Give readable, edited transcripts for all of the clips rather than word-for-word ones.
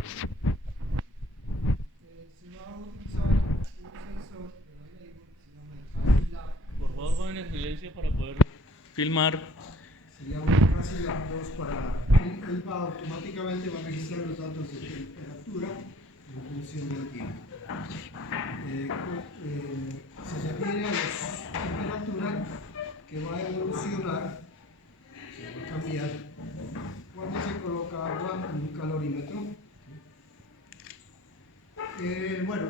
Se va a utilizar un sensor de la ley que se llama el FASILab. Por favor, vayan en silencio para poder filmar. Se llama el FASILab 2 para. Él va automáticamente va a registrar los datos de temperatura en función del tiempo. Se refiere a la temperatura que va a evolucionar, se va a cambiar cuando se coloca agua en un calorímetro. Bueno,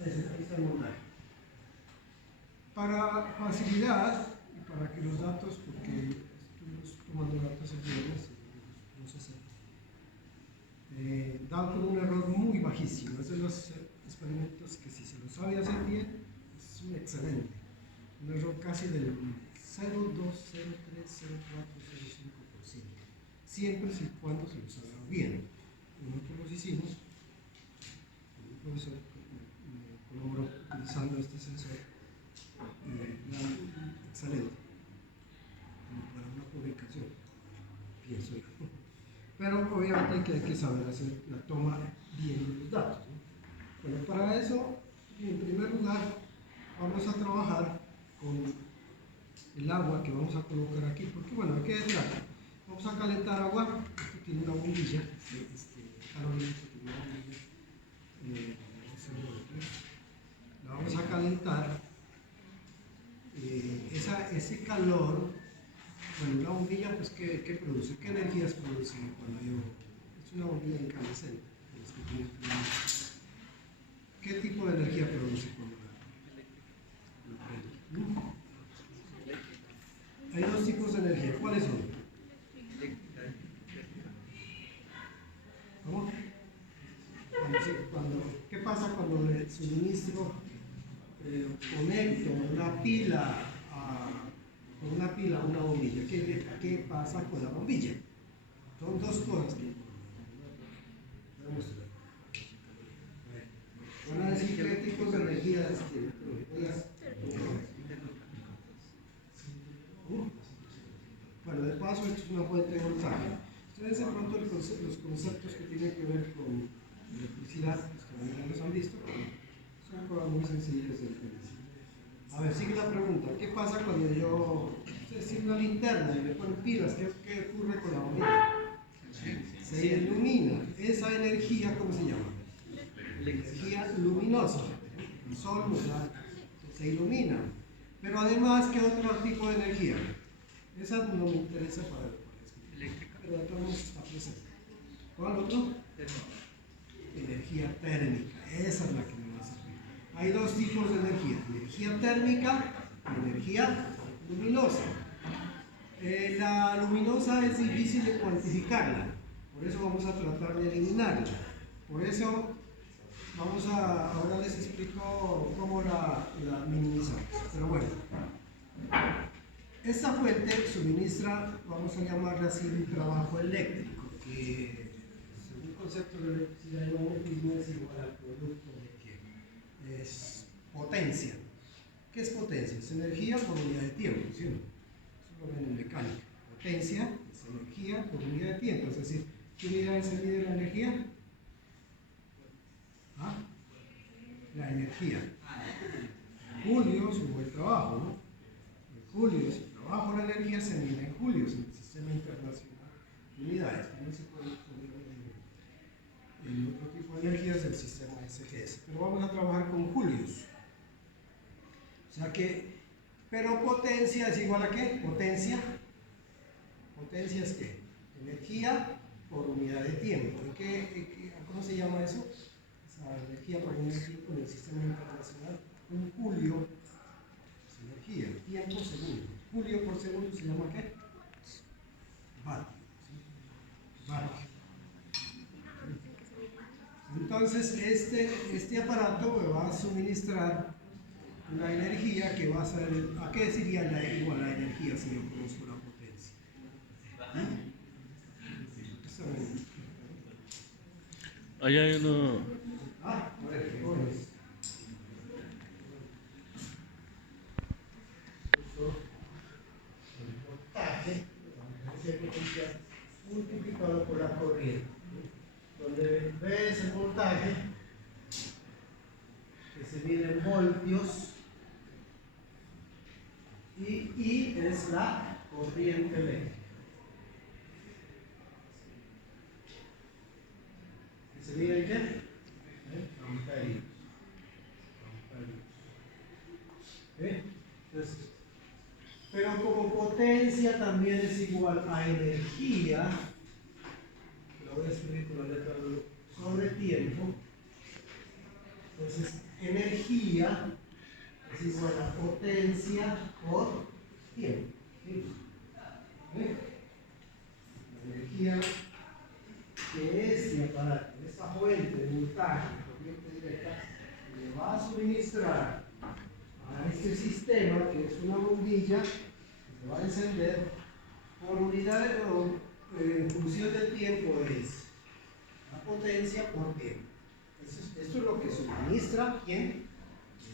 ahí está el montaje. Para facilidad y para que los datos, porque estuvimos tomando datos el viernes y los procesé, dan con un error muy bajísimo. Es de los experimentos que si se lo sabe hacer bien, es un excelente. Un error casi del 0,2030405%. Siempre y cuando se lo sabe bien. Nosotros los hicimos, un profesor me colaboró utilizando este sensor y excelente para una publicación, pienso yo. Pero obviamente hay que saber hacer la toma bien de los datos, ¿no? Bueno, para eso, en primer lugar, vamos a trabajar con el agua que vamos a colocar aquí, porque bueno, hay que entrar. Vamos a calentar agua, esto tiene una bombilla, calorímetro tiene una bombilla, la vamos a calentar, ese calor, bueno, una bombilla, pues, ¿qué produce? ¿Qué energías produce cuando es una bombilla incandescente? ¿Qué tipo de energía produce cuando la prende? Hay dos tipos de energía, ¿cuáles son? ¿Cómo? ¿Qué pasa cuando le suministro, conecto una pila a una bombilla? ¿Qué pasa con la bombilla? Son dos cosas que van a decir qué tipos de energía bueno, de paso, esto es una fuente de voltaje. Ustedes de pronto los conceptos que tienen que ver con electricidad, pues que ya los han visto, son cosas muy sencillas de entender. A ver, sigue la pregunta. ¿Qué pasa cuando yo enciendo una linterna y le pongo pilas? ¿Qué ocurre con la bombilla? Se ilumina. Esa energía, ¿cómo se llama? Energía luminosa. El sol, ¿verdad? Se ilumina. Pero además, ¿qué otro tipo de energía? Esa no me interesa para eléctrica, pero de todos modos está presente. ¿Cuál otro? Energía térmica. Esa es la que me va a servir. Hay dos tipos de energía: energía térmica y energía luminosa. La luminosa es difícil de cuantificarla, por eso vamos a tratar de eliminarla. Por eso ahora les explico cómo la minimizamos. Pero bueno, esta fuente suministra, vamos a llamarla así, un trabajo eléctrico, que según el concepto de electricidad y magnetismo es igual al producto de que es potencia. ¿Qué es potencia? Es energía por unidad de tiempo, ¿sí o no? Eso lo ven en mecánica. Potencia es energía por unidad de tiempo, es decir, ¿qué unidad se mide la energía? ¿Ah? La energía. Julios hubo el trabajo, ¿no? En julios, el trabajo de la energía se mide en julios en el sistema internacional de unidades. También se puede poner en otro tipo de energías del sistema SGS. Pero vamos a trabajar con julios. O sea que, pero potencia es igual a ¿qué? Potencia. Potencia es ¿qué? Energía por unidad de tiempo. ¿Cómo se llama eso? Esa energía por unidad de tiempo en el sistema internacional. Un julio es energía, tiempo segundo. Julio por segundo se llama ¿qué? Vatio. ¿Sí? Vatio. Entonces, este aparato me va a suministrar una energía que va a ser. ¿A qué sería igual la energía si yo conozco la potencia? Allá hay uno. El voltaje, la energía potencial multiplicado por la corriente. donde B es el voltaje, que se mide en voltios, y I es la corriente eléctrica. ¿Que se mide en qué? Amperios. Entonces, pero como potencia también es igual a energía, lo voy a escribir con la letra W, sobre tiempo. Entonces, energía es igual a potencia por tiempo. ¿Sí? La energía que este aparato, esta fuente de voltaje, corriente directa, le va a suministrar a este sistema, que es una bombilla, que se va a encender por unidad o en función del tiempo, es la potencia por tiempo. Esto es lo que suministra ¿quién?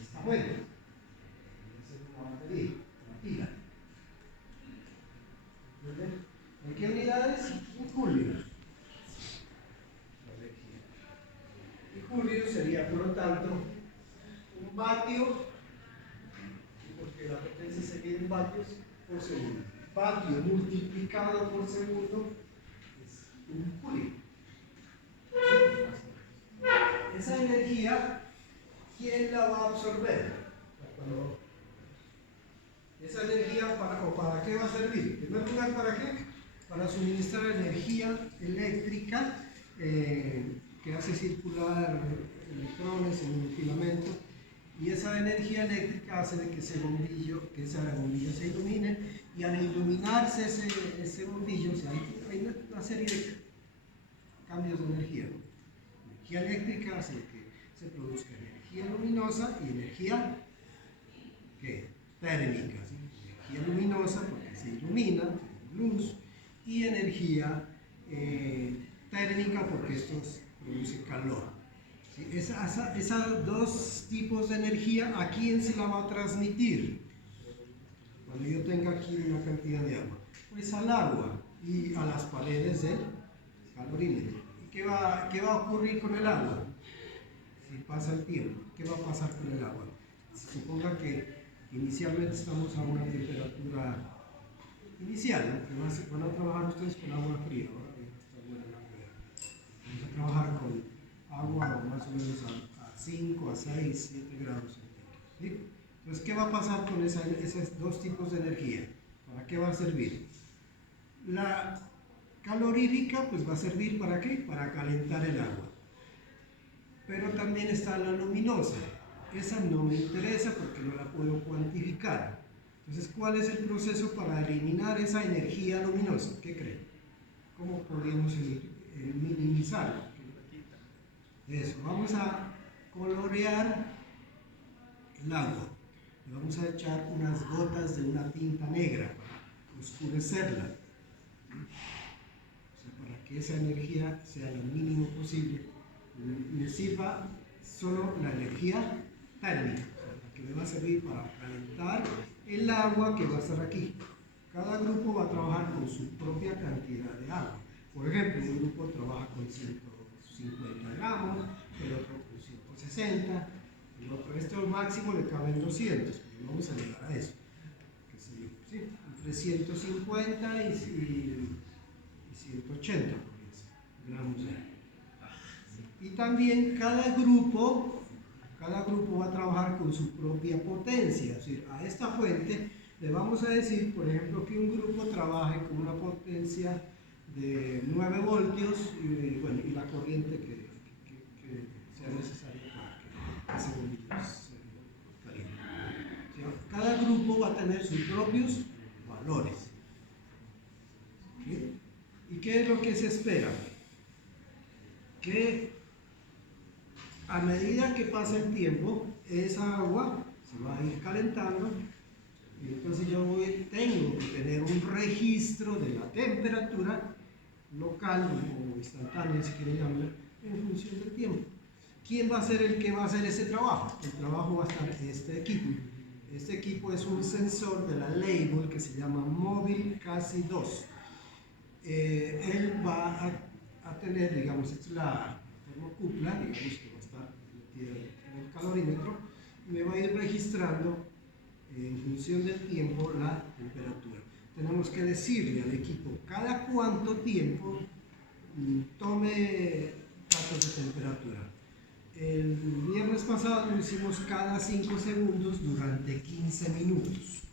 Esta fuente. Es una batería, una pila. ¿En qué unidades? En julios. Y julio sería, por lo tanto, un vatio, porque la potencia se mide en vatios por segundo. Vatio multiplicado por segundo es un julio. Esa energía, ¿quién la va a absorber? Esa energía, ¿para qué va a servir? En primer lugar, ¿para qué? Para suministrar energía eléctrica que hace circular electrones en un filamento, y esa energía eléctrica hace de que esa bombilla se ilumine, y al iluminarse ese bombillo, o sea, hay una serie de cambios de energía, ¿no? Energía eléctrica hace que se produzca energía luminosa y energía ¿qué? Térmica, ¿sí? Energía luminosa porque se ilumina, luz, y energía térmica porque esto produce calor. ¿Sí? Esos dos tipos de energía, ¿a quién se la va a transmitir? Cuando yo tenga aquí una cantidad de agua, pues al agua y a las paredes del calorímetro. ¿Y qué va a ocurrir con el agua? Si pasa el tiempo, ¿qué va a pasar con el agua? Suponga que inicialmente estamos a una temperatura inicial, ¿no? Que van a trabajar ustedes con agua fría, ¿no? Vamos a trabajar con agua más o menos a 5, a 6, 7 grados centígrados, ¿sí? Entonces, ¿qué va a pasar con esos dos tipos de energía? ¿Para qué va a servir? La calorífica, pues va a servir ¿para qué? Para calentar el agua. Pero también está la luminosa. Esa no me interesa porque no la puedo cuantificar. Entonces, ¿cuál es el proceso para eliminar esa energía luminosa? ¿Qué creen? ¿Cómo podríamos minimizarla? Eso, vamos a colorear el agua. Le vamos a echar unas gotas de una tinta negra para oscurecerla. O sea, para que esa energía sea lo mínimo posible. Me sirva solo la energía térmica, o sea, la que me va a servir para calentar el agua que va a estar aquí. Cada grupo va a trabajar con su propia cantidad de agua. Por ejemplo, un grupo trabaja con 150 gramos, el otro con 160, el otro, esto máximo le caben 200, pero vamos a llegar a eso. ¿Sí? Entre 150 y 180 gramos de agua. Y también cada grupo va a trabajar con su propia potencia. Es decir, a esta fuente le vamos a decir, por ejemplo, que un grupo trabaje con una potencia de 9 voltios y la corriente que sea necesaria para que ese bombillo se caliente. O sea, cada grupo va a tener sus propios valores. ¿Sí? ¿Y qué es lo que se espera? Que a medida que pasa el tiempo, esa agua se va a ir calentando, y entonces tengo que tener un registro de la temperatura local o instantánea, si quieren llamarla, en función del tiempo. ¿Quién va a ser el que va a hacer ese trabajo? El trabajo va a estar este equipo. Este equipo es un sensor de la Label que se llama Móvil Casi 2. Él va a tener tener, digamos, esta es la termocupla, digamos que va a estar metida en el calorímetro, y me va a ir registrando en función del tiempo la temperatura. Tenemos que decirle al equipo cada cuánto tiempo tome datos de temperatura. El viernes pasado lo hicimos cada 5 segundos durante 15 minutos.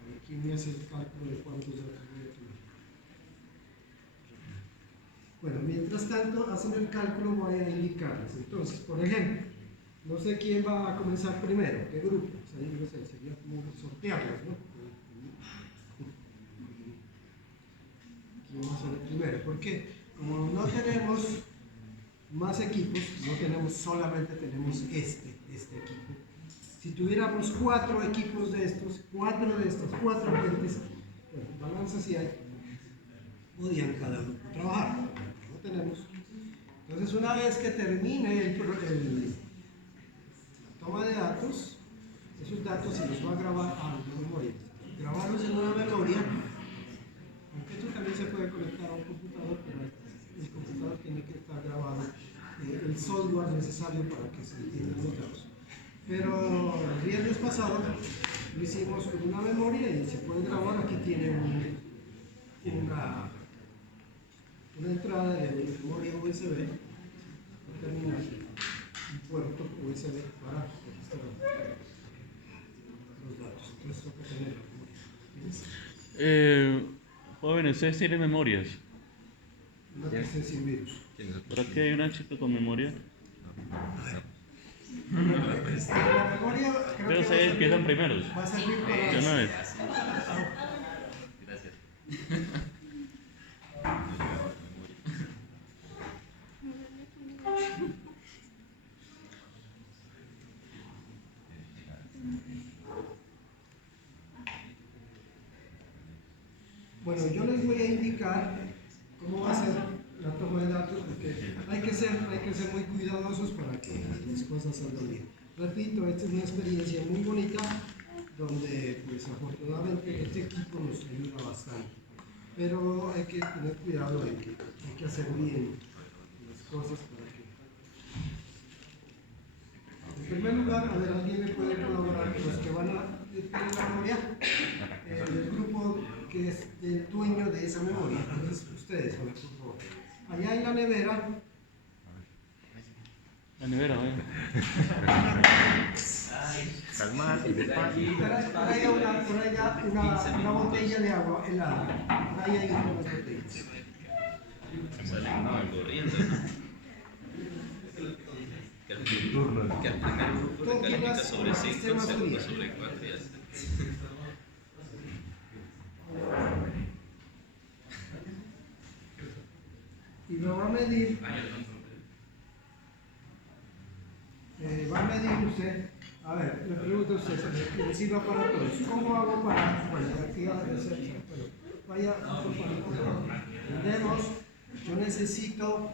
A ver, ¿quién me hace el cálculo de cuántos datos voy a tomar? Bueno, mientras tanto hacen el cálculo, voy a indicarles. Entonces, por ejemplo, no sé quién va a comenzar primero, qué grupo. O sea, yo no sé, sería como sortearlos, ¿no? ¿Quién va a ser el primero? Porque como no tenemos más equipos, no tenemos solamente tenemos este equipo. Si tuviéramos 4 equipos de estos, 4 de estos, 4 gentes, bueno, balanzas y hay, podían cada grupo trabajar. No tenemos. Entonces, una vez que termine la toma de datos, esos datos se los va a grabar a una memoria. Grabarlos en una memoria, aunque esto también se puede conectar a un computador, pero el computador tiene que estar grabado el software necesario para que se entiendan los datos. Pero el viernes pasado lo hicimos con una memoria y se puede grabar. Aquí tiene una entrada de memoria USB, un terminal, un puerto USB para registrar los datos. Entonces toca tener Jóvenes, ¿ustedes tienen memorias? una que esté sin virus. ¿Por aquí hay una chica con memoria? La memoria creo Pero que ustedes empiezan primeros. va a servir para De una vez. Bueno, yo les voy a indicar cómo va a ser la toma de datos, porque hay que ser muy cuidadosos para que las cosas salgan bien. Repito, esta es una experiencia muy bonita, donde pues afortunadamente este equipo nos ayuda bastante. Pero hay que tener cuidado, hay que hacer bien las cosas para que... En primer lugar, a ver, ¿alguien me puede colaborar? Los que van a tener la memoria, el grupo que es el dueño de esa memoria. Entonces, ustedes, a ver, por favor. Allá en la nevera. La nevera, ¿eh? Calmar y despacio. Por allá una botella de agua helada. Por ahí hay unas botellas. Corriendo, ¿no? Que al primer grupo te califica sobre 5, el segundo sobre 4 y así. Y lo va a medir. Va a medir usted. A ver, le pregunto a usted, que le sirva para todos. ¿Cómo hago para, bueno, aquí va a ser, bueno, vaya, entendemos, yo necesito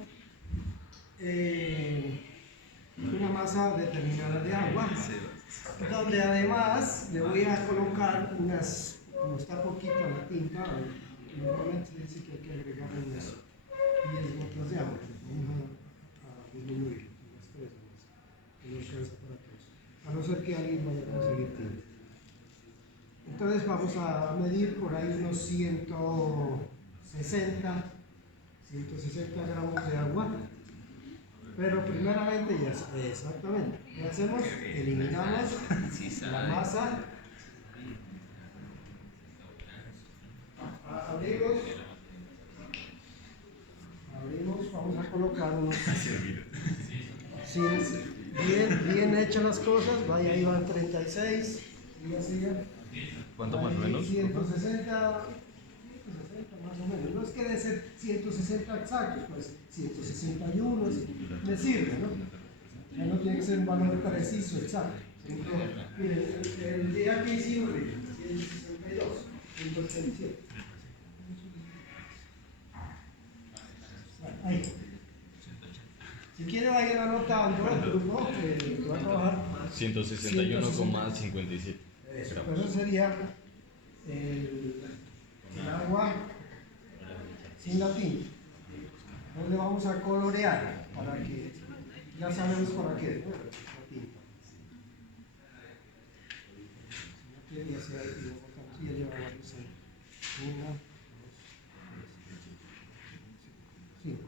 una masa determinada de agua, donde además le voy a colocar unas, como está poquita la tinta, normalmente dice que hay que agregarle unas 10 gotas de agua, vamos a disminuir unas 3 más, que no alcanza para todos, a no ser que alguien vaya a conseguir tinta. Entonces vamos a medir por ahí unos 160 gramos de agua. Pero primeramente exactamente, ¿qué hacemos? Eliminamos la masa, abrimos, vamos a colocar unos, bien hechas las cosas, vaya, ahí van 36, y así ya. ¿Cuánto más o menos? 160 más o menos, no es que debe ser 160 exactos, pues 161, me sirve, ¿no? Ya no tiene que ser un valor preciso, exacto. El día que hicimos, 162, 187. Bueno, ahí. Si quiere vayan anotando el grupo que va a trabajar. 161,57. Eso, pero eso sería el agua sin la tinta. Entonces le vamos a colorear para que ya sabemos para qué. ¿No? La tinta. Y así ahí, y ya lleva varios años. 1, 2, 3, 5.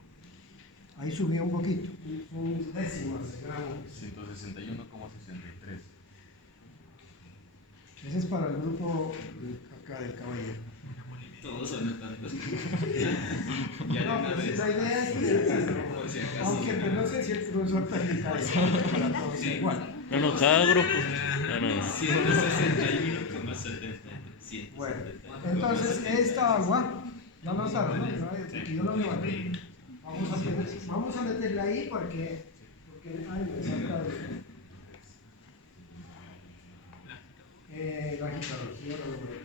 Ahí subió un poquito, un décimas de gramo. 161,63. Ese es para el grupo acá del caballero. Todos son tantos. No, pues la idea es que, aunque pues, no sé si el profesor técnico es para todos igual. No, cada grupo. No. 161,70. Bueno, entonces esta agua, la notaron, ¿no? Yo lo levanté. Vamos a meterla ahí porque ay, me salta el agitador, sí, ahora lo voy a meter.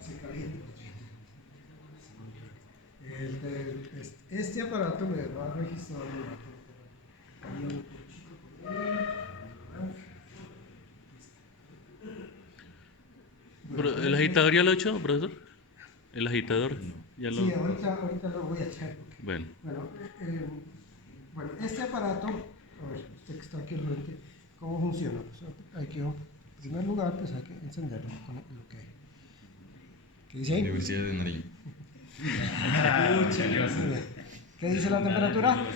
Se calienta. Este aparato me va a registrar la temperatura. ¿El agitador ya lo he hecho, profesor? ¿El agitador? Ya lo... Sí, ahorita lo voy a echar. Bueno. Bueno, este aparato, a ver, usted que está aquí al frente, ¿cómo funciona? Pues hay que, en primer lugar, pues hay que encenderlo con lo que hay. ¿Qué dice ahí? Universidad de Nariño. Muy bien. ¿Qué dice la temperatura?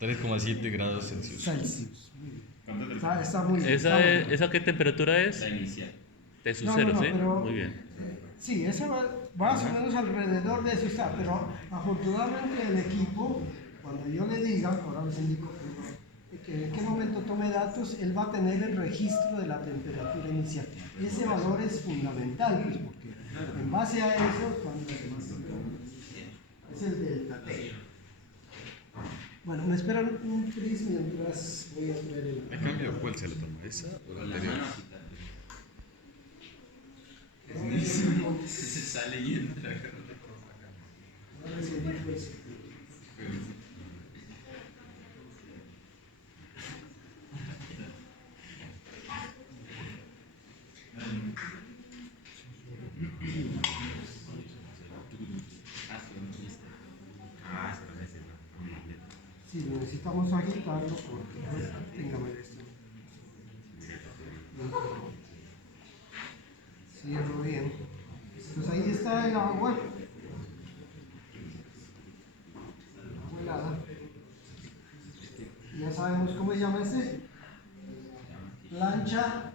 3,7 grados Celsius. Celsius. Está muy bien. ¿Esa qué temperatura es? La inicial. De su No, cero, no, ¿sí? pero, Muy bien. Sí, ese va más o menos alrededor de eso está, pero afortunadamente el equipo, cuando yo le diga, ahora les indico que en qué momento tome datos, él va a tener el registro de la temperatura inicial. Ese valor es fundamental, pues, porque en base a eso, cuando es el delta T. Bueno, me esperan un tris mientras voy a ver el... ¿A cambio cuál se le toma? ¿Esa o la anterior? Se sale y entra. Ahora sí, pues. Sí, necesitamos agitarlo porque téngame esto. Cierro bien. Pues ahí está el agua. Agua helada. Ya sabemos cómo se llama este. Plancha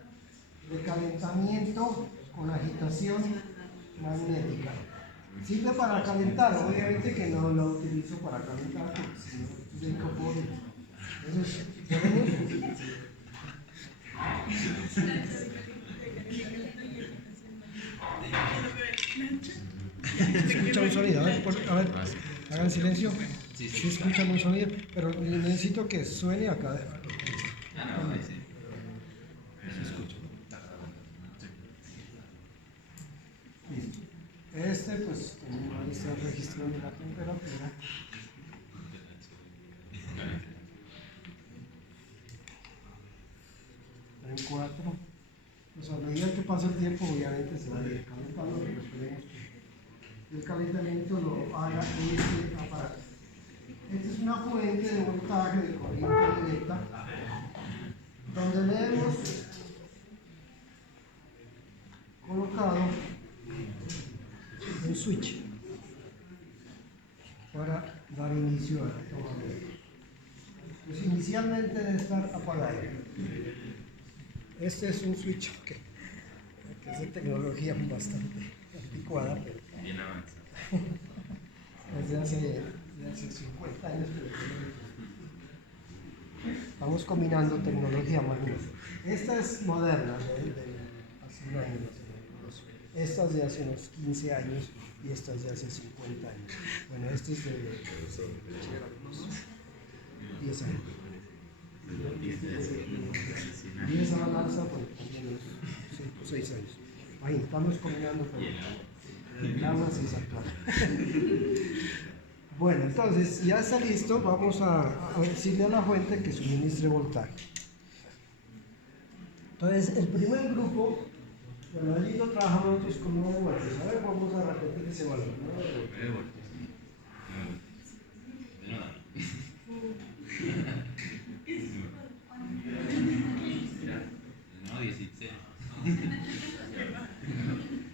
de calentamiento con agitación magnética. Sirve para calentar, obviamente que no lo utilizo para calentar porque si no se incorpora. Entonces, ¿podemos? Se escucha un sonido, a ver, hagan silencio. Sí, escuchan un sonido, pero necesito que suene acá. Se escucha. Listo. Pues, ahí está registrando la temperatura. En 4. Pues a medida que pasa el tiempo, obviamente se va a ir calentando, pero esperemos que el calentamiento lo haga este aparato. Esta es una fuente de voltaje de corriente directa, donde le hemos colocado un switch para dar inicio a la toma de datos. Pues inicialmente debe estar apagado. Este es un switch que es de tecnología bastante anticuada, pero Bien avanzado. desde hace 50 años. Estamos combinando tecnología magnética. Esta es moderna, hace un año más o menos. Esta es de hace unos 15 años y esta es de hace 50 años. Bueno, este es de 10 años. 10 a la lanza, bueno, también 6 años. Ahí estamos combinando con el agua sin actual. Bueno, entonces ya está listo, vamos a decirle a la fuente que suministre voltaje. Entonces, el primer grupo, bueno, allí lo trabajamos nosotros con 9 vueltas. A ver, vamos a repetir ese valor. 9 vueltas. No, 16.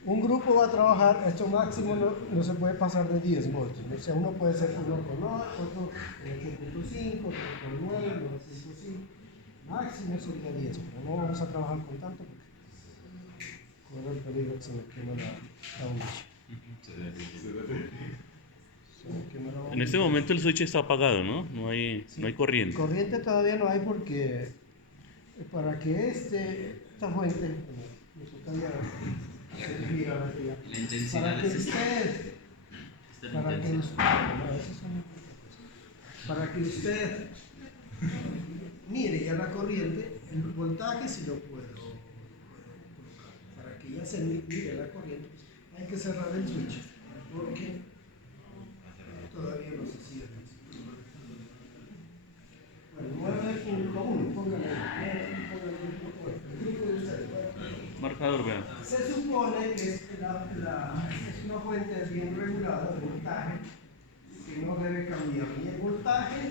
Un grupo va a trabajar, esto máximo no se puede pasar de 10 voltios. O sea, uno puede ser uno con 9, otro con 8.5, otro con 9, 9.5. Máximo sería 10, pero no vamos a trabajar con tanto porque corre el peligro que se me quema la bombilla. En este momento el switch está apagado, ¿no? No hay corriente. Corriente todavía no hay porque para que esta fuente, me tocaría servir a la tía, La intensidad para que es usted, para que usted mire ya la corriente, el voltaje si lo puedo colocar. Para que ya se mire la corriente, hay que cerrar el switch porque todavía no se cierra. Bueno, 9.1, póngale el grupo de ustedes. Marcador, vean. Se supone que es una fuente bien regulada de voltaje que no debe cambiar ni el voltaje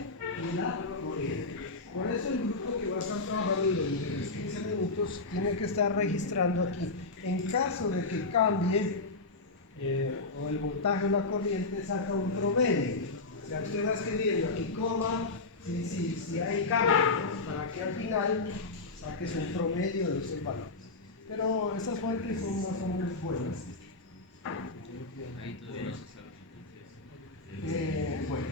ni la corriente. Por eso el grupo que va a estar trabajando durante los 15 minutos tiene que estar registrando aquí. En caso de que cambie o el voltaje o la corriente, saca un promedio. O sea, usted va escribiendo aquí coma, si hay cambio, ¿no? Para que al final saques un promedio de esos valores. Pero estas fuentes son más o menos buenas. Ahí todavía no se sabe. Bueno,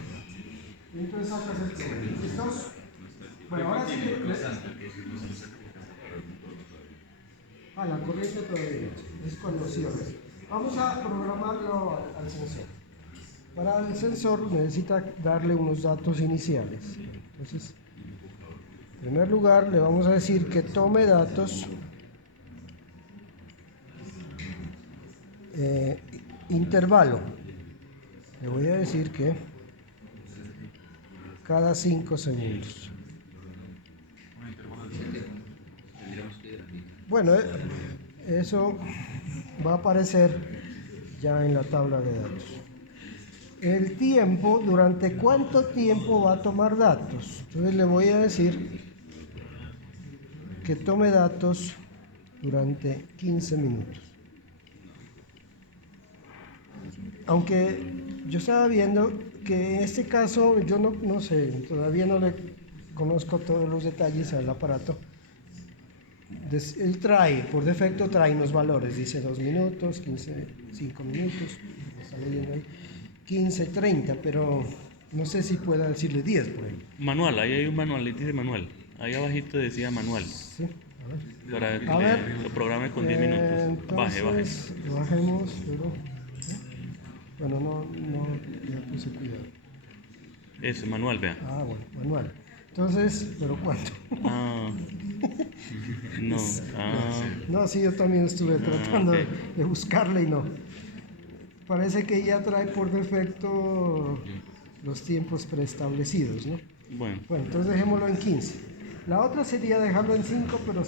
entonces sacas el promedio. ¿Listos? Bueno, ahora sí. La corriente todavía es cuando cierre. Vamos a programarlo al sensor. Para el sensor necesita darle unos datos iniciales. Entonces, en primer lugar le vamos a decir que tome datos intervalo. Le voy a decir que cada 5 segundos. Bueno, eso va a aparecer ya en la tabla de datos. El tiempo, ¿durante cuánto tiempo va a tomar datos? Entonces le voy a decir que tome datos durante 15 minutos. Aunque yo estaba viendo que en este caso, yo no sé, todavía no le conozco todos los detalles al aparato. Él por defecto trae unos valores, dice 2 minutos, 15, 5 minutos, está leyendo ahí, 15, 30, pero no sé si pueda decirle 10 por ahí. Manual, ahí hay un manual, ahí dice manual. Ahí abajito decía manual. Sí, Para que a ver, lo programe con 10 minutos. Baje. entonces, bajemos, pero... Bueno, no le puse cuidado. Eso, manual, vea. Bueno, manual. Entonces, ¿pero cuánto? No. No, sí, yo también estuve tratando ok. de buscarle y no. Parece que ya trae por defecto los tiempos preestablecidos, ¿no? Bueno, Bueno, entonces dejémoslo en 15. La otra sería dejarlo en 5, pero no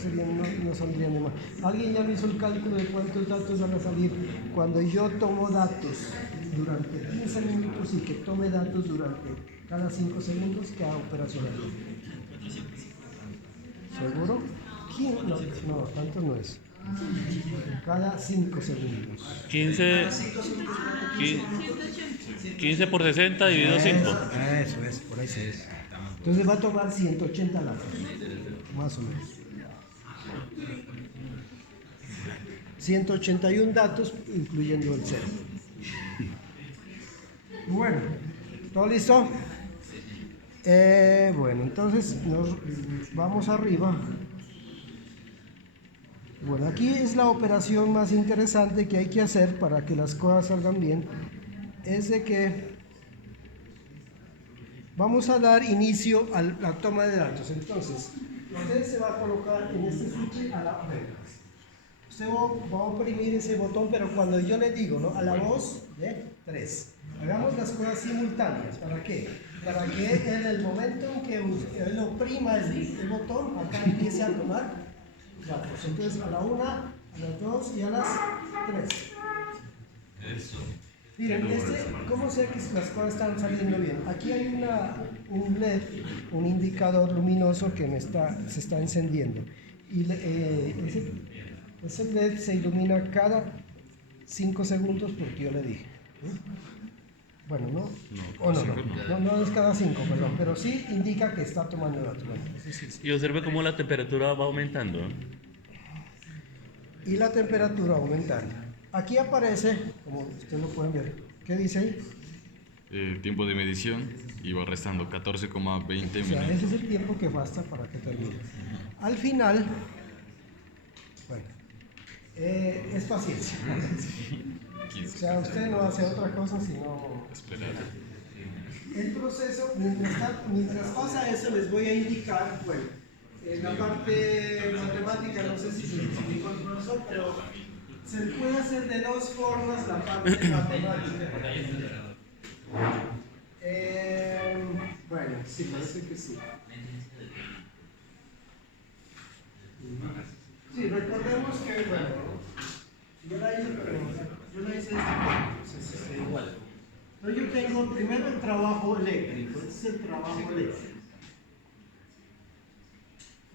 saldrían de más. ¿Alguien ya me hizo el cálculo de cuántos datos van a salir cuando yo tomo datos durante 15 minutos y que tome datos durante cada 5 segundos? ¿Qué operación es? ¿Seguro? No, tanto no es. Cada 5 segundos. 15 por 60 dividido 5. Eso es, por ahí se es. Entonces va a tomar 180 datos, más o menos. 181 datos, incluyendo el cero. Bueno, ¿todo listo? Bueno, entonces nos vamos arriba. Bueno, aquí es la operación más interesante que hay que hacer para que las cosas salgan bien. Es de que vamos a dar inicio a la toma de datos. Entonces, usted se va a colocar en este switch a la derecha. Usted va a oprimir ese botón, pero cuando yo le digo, ¿no? A la voz de 3. Hagamos las cosas simultáneas. ¿Para qué? Para que en el momento en que él oprima el botón, acá empiece a tomar gramos. Entonces a la 1, a las 2 y a las 3. Eso. Miren, ¿cómo sé que las cosas están saliendo bien? Aquí hay un LED, un indicador luminoso que se está encendiendo. Y ese LED se ilumina cada 5 segundos porque yo le dije. Bueno, ¿no? O no es cada 5, perdón, pero sí indica que está tomando la sí. Y observe cómo la temperatura va aumentando. Y la temperatura aumentando. Aquí aparece, como ustedes lo pueden ver, ¿qué dice ahí? Tiempo de medición y va restando 14,20 O sea, minutos. ese es el tiempo que basta para que termine. Al final, bueno, es paciencia. O sea, usted no hace otra cosa sino Esperar. el proceso. Mientras pasa eso, les voy a indicar, bueno, en la parte matemática, no sé si se explicó el profesor, pero se puede hacer de dos formas la parte matemática. Bueno, sí, parece que sí. Sí, recordemos que, bueno, yo la hice, pero yo la hice igual. Pero yo tengo primero el trabajo eléctrico, este es el trabajo eléctrico.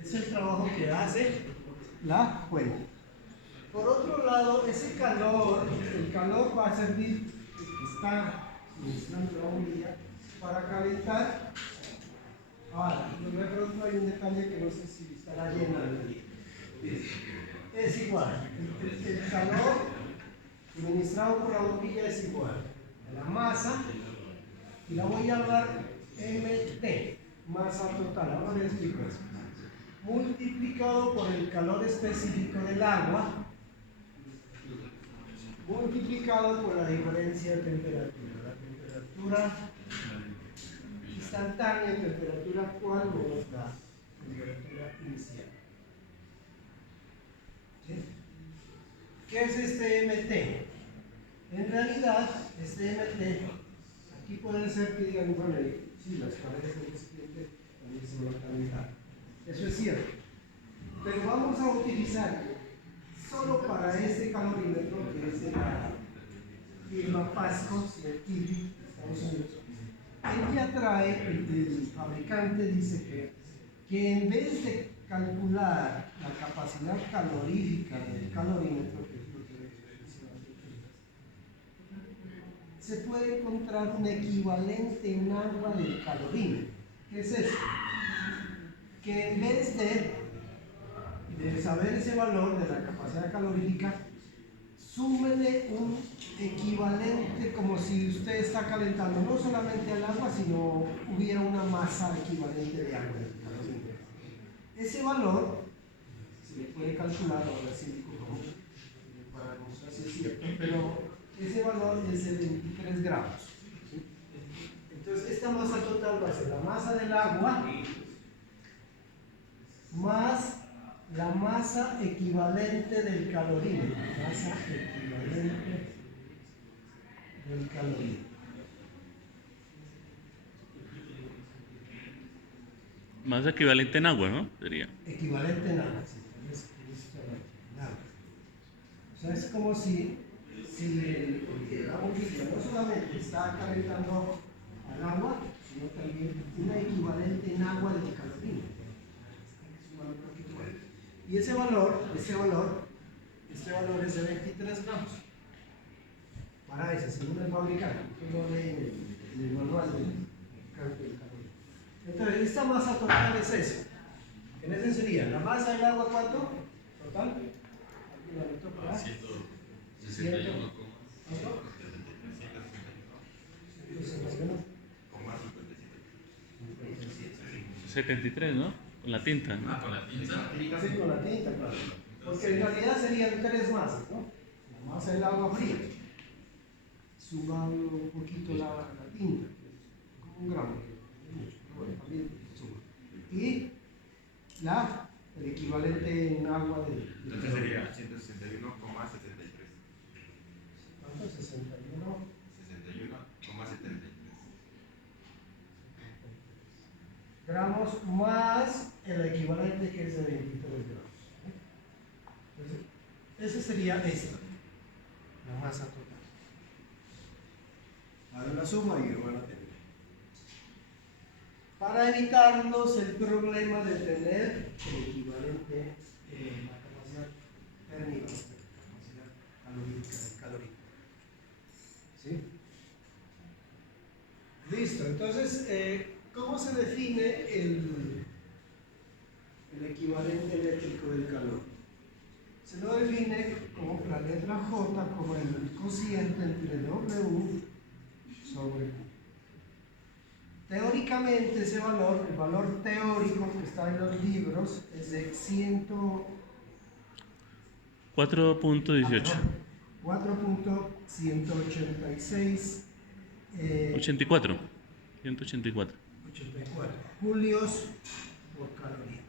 Es el trabajo que hace la fuente. Por otro lado, ese calor, el calor va a servir, está suministrando la bombilla para calentar. Ahora, de pronto hay un detalle que no sé si estará llena de. Es igual, el calor suministrado por la bombilla es igual a la masa, y la voy a llamar MT, masa total, ahora les explico eso, multiplicado por el calor específico del agua, multiplicado por la diferencia de temperatura. La temperatura instantánea, temperatura actual menos la temperatura inicial. ¿Sí? ¿Qué es este MT? En realidad, este MT, aquí puede ser que digan, bueno, sí, las paredes del recipiente también se van a calentar. Eso es cierto. Pero vamos a utilizar solo para este calorímetro, que es de la firma Pasco, científica de Estados Unidos. Él ya trae, el fabricante dice que en vez de calcular la capacidad calorífica del calorímetro, que es lo que se puede encontrar un equivalente en agua del calorímetro. ¿Qué es eso? Que en vez de saber ese valor de la capacidad calorífica, súmele un equivalente, como si usted está calentando no solamente al agua, sino hubiera una masa equivalente de agua. Ese valor se le puede calcular, ahora sí, para demostrar si es cierto, pero ese valor es de 23 gramos. ¿Sí? Entonces, esta masa total va a ser la masa del agua más la masa equivalente del calorímetro. Masa equivalente del calorímetro. Más equivalente en agua, ¿no? Sería. Equivalente en agua, sí. En agua. O sea, es como si la bombilla no solamente está calentando al agua, sino también una equivalente en agua del calorímetro. Y este valor es de 23 gramos. Para ese, según el fabricante, que lo lee en el manual del cálculo del calor. Entonces, esta masa total es eso. En ese sería la masa del agua, ¿cuánto? Total. Aquí la meto por ahí. 161,73. 73, ¿no? Con la tinta, ¿no? Ah, con la tinta. Sí, con la tinta, claro. Porque en realidad serían tres masas, ¿no? La masa del agua fría, sumando un poquito la tinta, como un gramo, bueno, también suma. Y el equivalente en agua del. Entonces sería 161,73. ¿Cuánto? 61. 61,73. Gramos más el equivalente que es de 23 gramos. Esa sería esta, la masa total. Hagan la suma y lo van a tener. Para evitarnos el problema de tener el equivalente la capacidad térmica, la capacidad calórica del calórico. ¿Sí? Listo, entonces, ¿cómo se define el equivalente eléctrico del calor? Se lo define como la letra J como el cociente entre W sobre Q. Teóricamente ese valor, el valor teórico que está en los libros es de 4.18. 4.186 84. 184. 84 julios por caloría.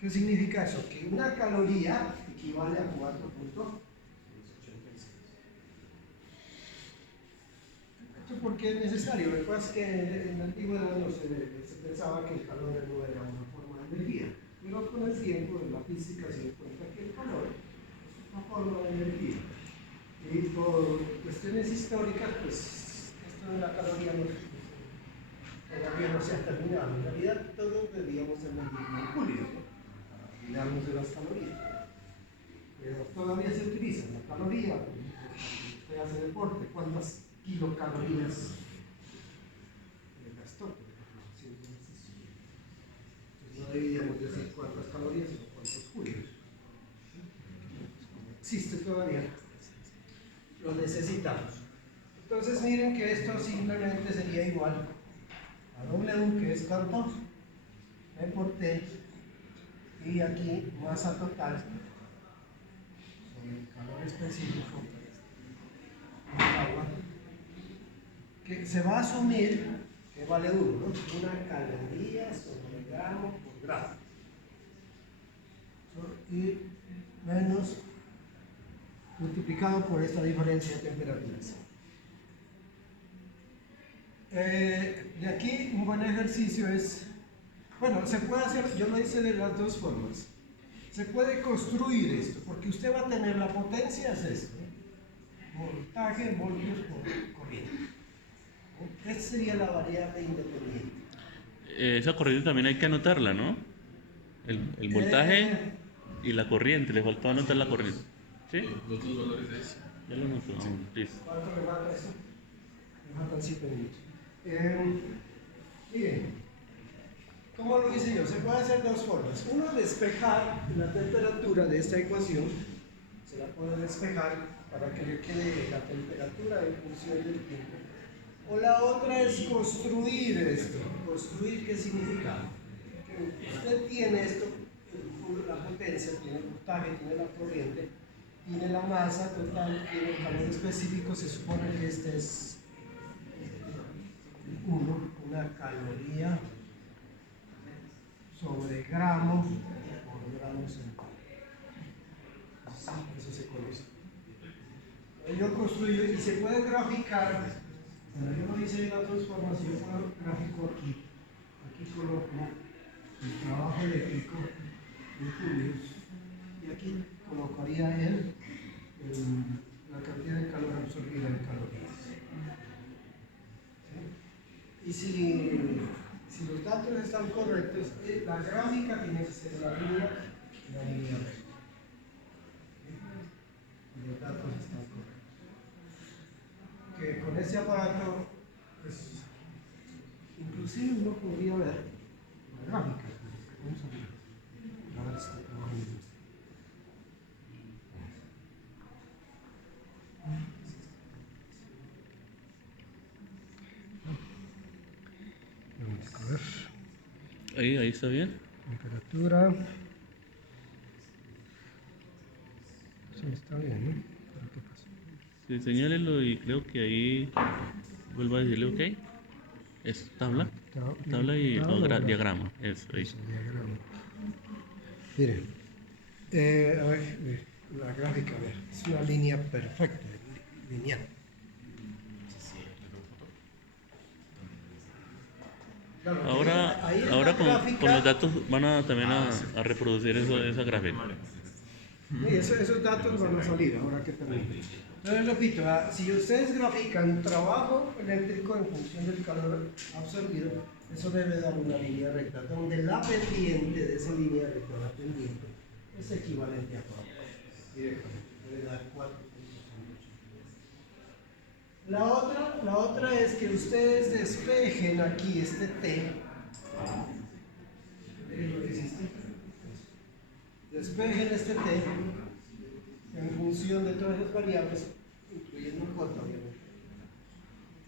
¿Qué significa eso? Que una caloría equivale a 4.186. ¿Esto por qué es necesario? Lo que pasa es que en la antigüedad no se pensaba que el calor no era una forma de energía, pero con el tiempo en la física se dio cuenta que el calor es una forma de energía. Y por cuestiones históricas, pues esto de la caloría todavía no se ha terminado. En realidad, todos debíamos de medir mercurio, ¿no? Para olvidarnos de las calorías. Pero todavía se utiliza la caloría. Usted hace deporte, ¿cuántas kilocalorías gastó? Entonces no deberíamos decir cuántas calorías, sino cuántos julios. Como existe todavía, lo necesitamos. Entonces miren que esto simplemente sería igual a W, que es cuánto, E por T, y aquí masa total sobre el calor específico del agua, que se va a asumir que vale 1, ¿no? Una caloría sobre gramo por gramo, y menos multiplicado por esta diferencia de temperaturas. De aquí un buen ejercicio es, bueno, se puede hacer, yo lo hice de las dos formas. Se puede construir esto, porque usted va a tener la potencia, es esto, voltaje, voltios por corriente. Esta sería la variable independiente. Esa corriente también hay que anotarla, ¿no? El voltaje y la corriente, le faltó anotar la corriente. ¿Sí? Los dos valores de eso. Ya lo anoto. Listo. ¿Cuánto me mata eso? Me matan 7 minutos. Miren, ¿cómo lo hice yo? Se puede hacer dos formas. Uno, despejar la temperatura de esta ecuación. Se la puede despejar para que le quede la temperatura en función del tiempo. O la otra es construir esto. ¿Construir qué significa? Que usted tiene esto, la potencia, tiene el voltaje, tiene la corriente, tiene la masa total, tiene el calor específico. Se supone que este es 1, una caloría sobre gramo por gramo central. Eso se conoce. Yo construyo y se puede graficar. Bueno, yo lo hice de las dos formas. Yo gráfico aquí. Aquí coloco el trabajo eléctrico en julios y aquí colocaría la cantidad de calor absorbida en calorías. Y si los datos están correctos, la gráfica tiene que ser la línea recta. Y los datos están correctos. Que con ese aparato, pues, inclusive uno podría ver la gráfica. Vamos a ver. A ver si está trabajando. Vamos a ver. Ahí está bien. Temperatura. Sí, está bien, ¿no? ¿Pero qué pasa? Sí, señálelo y creo que ahí vuelvo a decirle OK. Es tabla. Tabla y diagrama. Eso, ahí. Eso, diagrama. Miren. A ver, la gráfica, a ver. Es una línea perfecta, lineal. Claro, Ahora ahí en con la gráfica, los datos van a también a reproducir esa gráfica. Y esos datos van a salir ahora que termine. Entonces repito, si ustedes grafican trabajo eléctrico en función del calor absorbido, eso debe dar una línea recta, donde la pendiente de esa línea recta, la pendiente, es equivalente a 4. Directamente, debe dar 4. La otra es que ustedes despejen aquí este T. ¿Ven lo que hiciste? Despejen este T en función de todas las variables, incluyendo J, obviamente.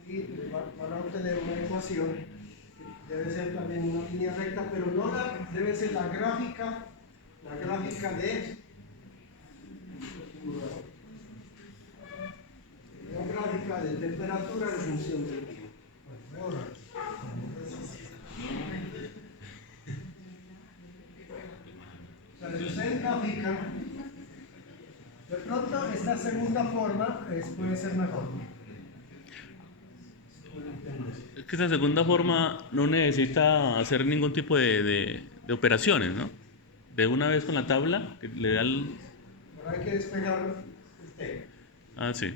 Y van a obtener una ecuación que debe ser también una línea recta, pero no debe ser la gráfica de la gráfica de temperatura en función del tiempo. Bueno, ahora. O sea, si ustedes grafican, de pronto esta segunda forma puede ser mejor. Es que esa segunda forma no necesita hacer ningún tipo de operaciones, ¿no? De una vez con la tabla, que le da el... Pero hay que despegar el T. Ah, sí.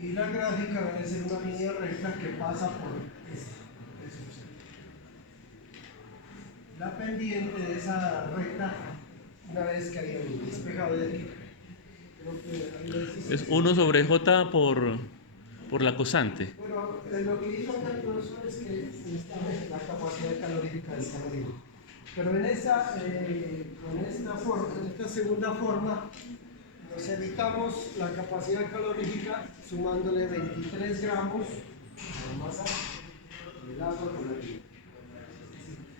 Y la gráfica debe ser una línea recta que pasa por esto. La pendiente de esa recta, una vez que hayan despejado de aquí, creo que ahí lo hiciste. Es 1 sobre J por la cosante. Bueno, lo que hizo el profesor es que establece la capacidad calorífica del calorímetro. Pero con esta segunda forma, nos evitamos la capacidad calorífica sumándole 23 gramos de masa del agua con la vida.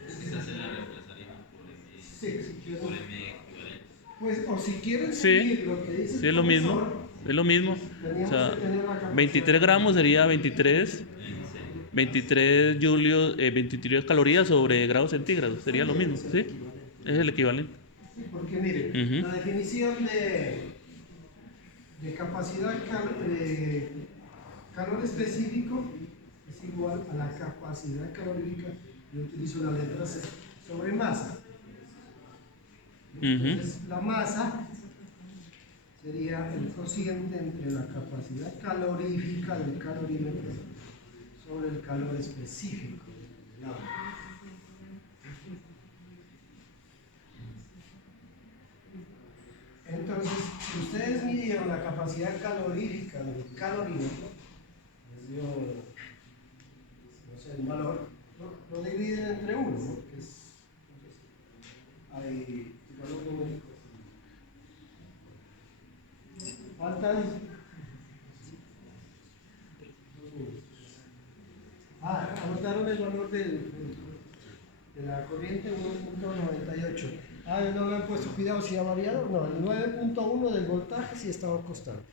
Esa se la reemplazaríamos por M, Sí, si quieren. por M equivalente. Pues, o si quieren Sí, seguir lo que dice sí, el es lo mismo. profesor, Es lo mismo. O sea, 23 gramos sería 23 julios, 23 calorías sobre grados centígrados. Sería lo mismo, ¿sí? Es el equivalente. Sí, porque miren, Ujú. la definición de capacidad de calor específico es igual a la capacidad calorífica, yo utilizo la letra C, sobre masa. Ujú. Entonces, la masa sería el cociente entre la capacidad calorífica del calorímetro sobre el calor específico del agua. Entonces, si ustedes midieron la capacidad calorífica del calorímetro, les dio, no sé, el valor, lo dividen entre 1, ¿no? Que es, hay valor numérico. Faltan 2 minutos. Anotaron el valor de la corriente 1.98. No le han puesto cuidado si ha variado. No, el 9.1 del voltaje sí estaba constante.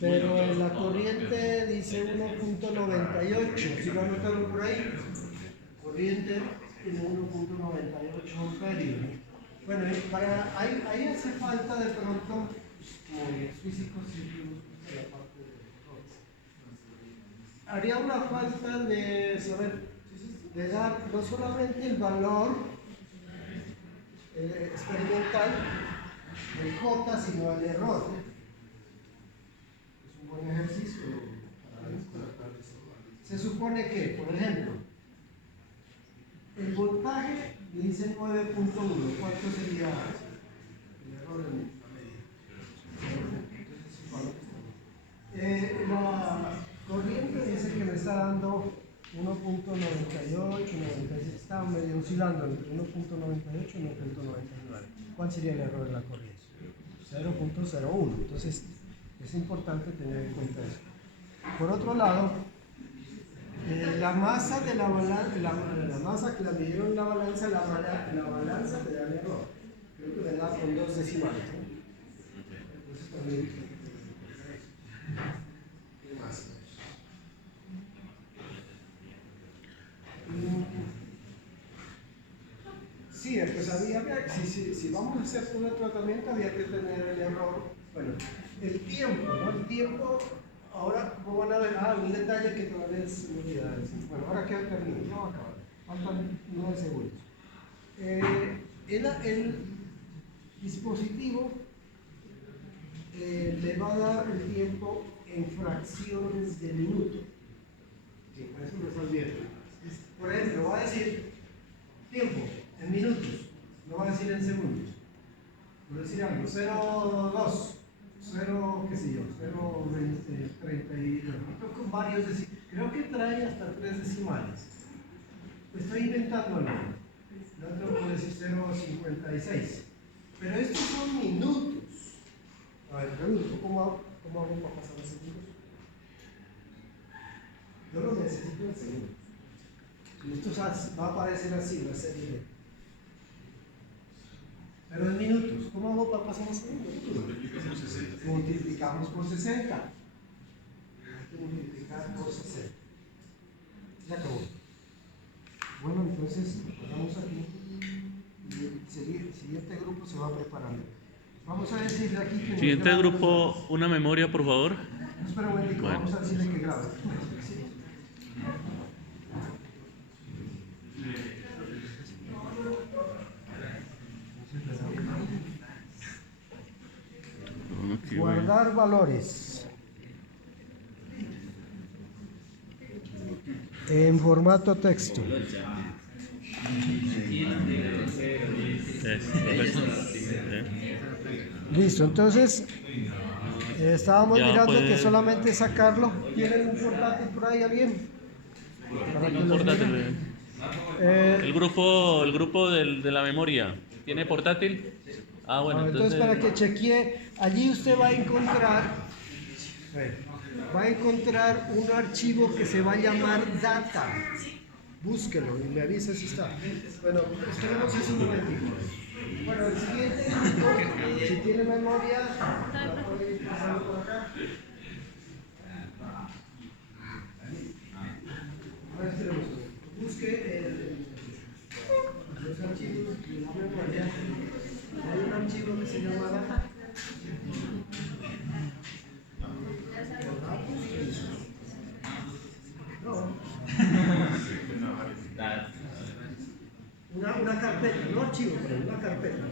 Pero en la corriente dice 1.98. Si lo anotaron por ahí, corriente tiene 1.98 amperios. Bueno, ahí hace falta de pronto, como los físicos científicos, la parte de haría una falta de saber, de dar no solamente el valor experimental del J, sino el error. Es un buen ejercicio para descartar eso. Se supone que, por ejemplo, el voltaje dice 9.1. ¿Cuánto sería el error en la medida? La corriente dice que me está dando 1.98, 96, está medio oscilando entre 1.98 y 1.99. ¿Cuál sería el error de la corriente? 0.01. Entonces es importante tener en cuenta eso. Por otro lado, la masa de la masa que la midieron en la balanza le da el error. Creo que le da con 2 decimales, ¿no? Entonces también, ¿qué más? Sí, pues si vamos a hacer todo el tratamiento había que tener el error. Bueno, el tiempo, ¿no? El tiempo, ahora como van a ver, un detalle que todavía es olvidado. Bueno, ahora que termino, ya va a acabar. Faltan 9 segundos. dispositivo le va a dar el tiempo en fracciones de minuto. Sí, eso lo estás viendo. Por ejemplo, va a decir tiempo en minutos, no va a decir en segundos. Por decir algo, 0,2, 0, qué sé yo, 0,32. Creo que varios creo que trae hasta 3 decimales. Estoy inventando algo. El otro puede decir 0,56. Pero estos son minutos. A ver, pregunto, ¿cómo hago para pasar a segundos? Yo lo necesito en segundos. Y esto va a aparecer así, la serie de. Pero en minutos, ¿cómo hago para pasar a segundos? Multiplicamos por 60. Hay que multiplicar por 60. Ya acabó. Bueno, entonces, vamos aquí. Y el siguiente grupo se va preparando. Vamos a decirle aquí que. Siguiente grupo, una memoria, por favor. Espera un momentico, Bueno. vamos a decirle que grabe. Aquí voy. Guardar valores en formato texto. Listo, entonces estábamos Ya mirando puede- que solamente sacarlo. ¿Tienen un portátil por ahí alguien? Para que Un los portátil, miren. El grupo de la memoria, ¿tiene portátil? Ah, bueno, Entonces para que chequee, allí usted va a encontrar un archivo que se va a llamar data. Búsquelo y me avisa si está. Bueno, esperemos eso un momentito. Bueno, el siguiente grupo, si tiene memoria, la puede ir pasando por acá. Ahora esperemos. Busque los archivos de la memoria. Hay un archivo que se llama data. No. Una carpeta, no archivo, pero una carpeta.